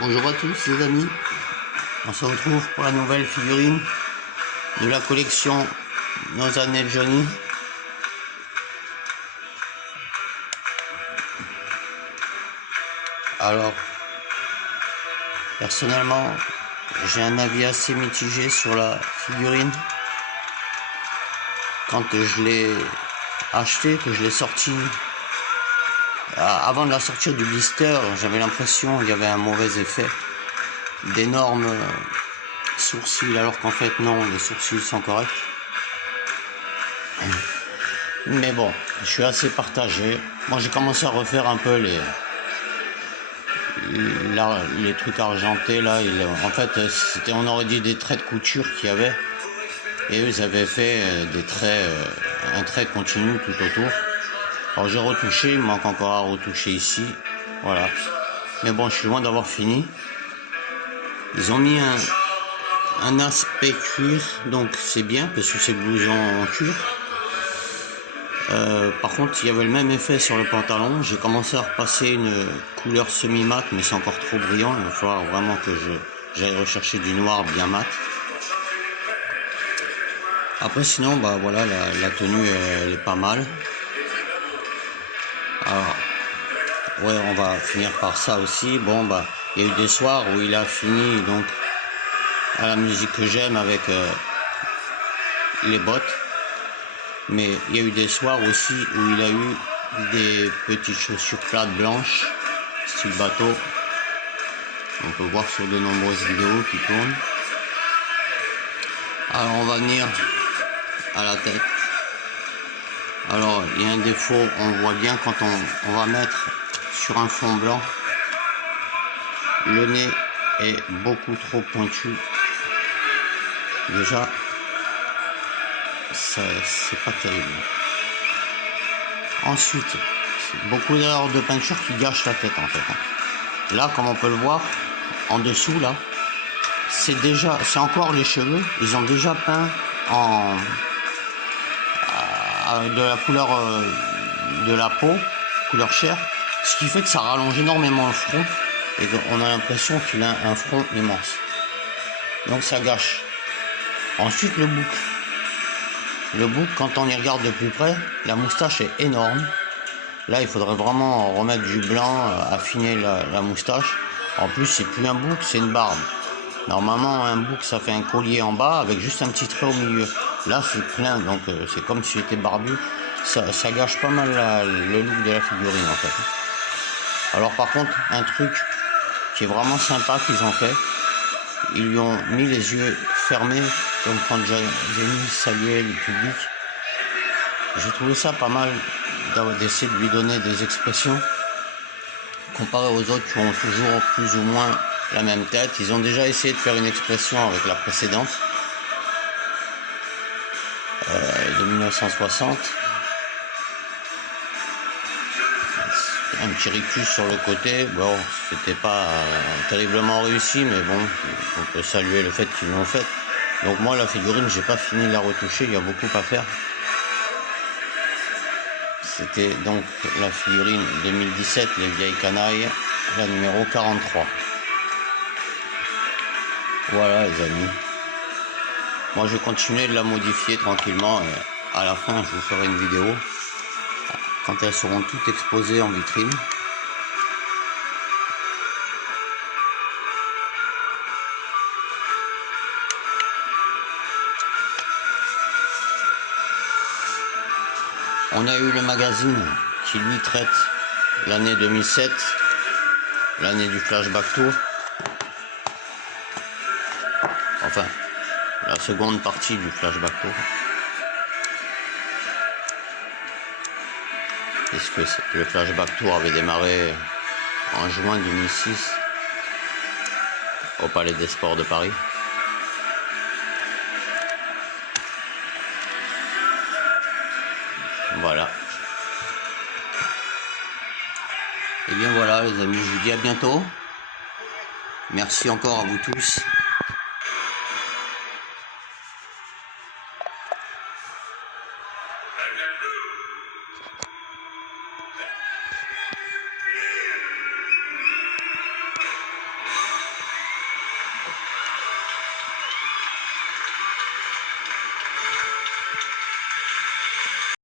Bonjour à tous les amis, on se retrouve pour la nouvelle figurine de la collection Nos Années Johnny. Alors, personnellement, j'ai un avis assez mitigé sur la figurine. Quand je l'ai acheté, que je l'ai sorti, avant de la sortir du blister, j'avais l'impression qu'il y avait un mauvais effet, d'énormes sourcils, alors qu'en fait non, les sourcils sont corrects. Mais bon, je suis assez partagé. Moi j'ai commencé à refaire un peu les trucs argentés là. En fait, on aurait dit des traits de couture qu'il y avait, et eux ils avaient fait des traits, un trait continu tout autour. Alors j'ai retouché, il me manque encore à retoucher ici, voilà. Mais bon, je suis loin d'avoir fini. Ils ont mis un aspect cuir, donc c'est bien parce que c'est blouson en cuir. Par contre, il y avait le même effet sur le pantalon. J'ai commencé à repasser une couleur semi-mat, mais c'est encore trop brillant. Il va falloir vraiment que j'aille rechercher du noir bien mat. Après, sinon, bah voilà, la tenue elle est pas mal. Alors, ouais, on va finir par ça aussi. Bon, bah, il y a eu des soirs où il a fini donc à la musique que j'aime avec les bottes. Mais il y a eu des soirs aussi où il a eu des petites chaussures plates blanches, style bateau. On peut voir sur de nombreuses vidéos qui tournent. Alors, on va venir à la tête. Alors, il y a un défaut, on voit bien quand on va mettre sur un fond blanc, le nez est beaucoup trop pointu. Déjà, c'est pas terrible. Ensuite, beaucoup d'erreurs de peinture qui gâchent la tête en fait. Là, comme on peut le voir, en dessous là, c'est encore les cheveux, ils ont déjà peint de la couleur de la peau, couleur chair, ce qui fait que ça rallonge énormément le front et on a l'impression qu'il a un front immense. Donc ça gâche. Ensuite le bouc. Le bouc, quand on y regarde de plus près, la moustache est énorme. Là, il faudrait vraiment remettre du blanc, affiner la moustache. En plus, c'est plus un bouc, c'est une barbe. Normalement, un bouc, ça fait un collier en bas avec juste un petit trait au milieu. Là, c'est plein, donc c'est comme si c'était barbu. Ça gâche pas mal le look de la figurine, en fait. Alors, par contre, un truc qui est vraiment sympa qu'ils ont fait, ils lui ont mis les yeux fermés, comme quand Johnny saluait le public. J'ai trouvé ça pas mal d'essayer de lui donner des expressions, comparé aux autres qui ont toujours plus ou moins la même tête. Ils ont déjà essayé de faire une expression avec la précédente de 1960. Un petit rictus sur le côté, bon, c'était pas terriblement réussi, mais bon, on peut saluer le fait qu'ils l'ont fait. Donc moi, la figurine, j'ai pas fini de la retoucher, il y a beaucoup à faire. C'était donc la figurine 2017, Les Vieilles Canailles, la numéro 43. Voilà les amis. Moi je vais continuer de la modifier tranquillement et à la fin je vous ferai une vidéo quand elles seront toutes exposées en vitrine. On a eu le magazine qui lui traite l'année 2007, l'année du Flashback Tour. Enfin, la seconde partie du Flashback Tour. Puisque le Flashback Tour avait démarré en juin 2006 au Palais des Sports de Paris. Voilà. Et bien voilà les amis, je vous dis à bientôt. Merci encore à vous tous.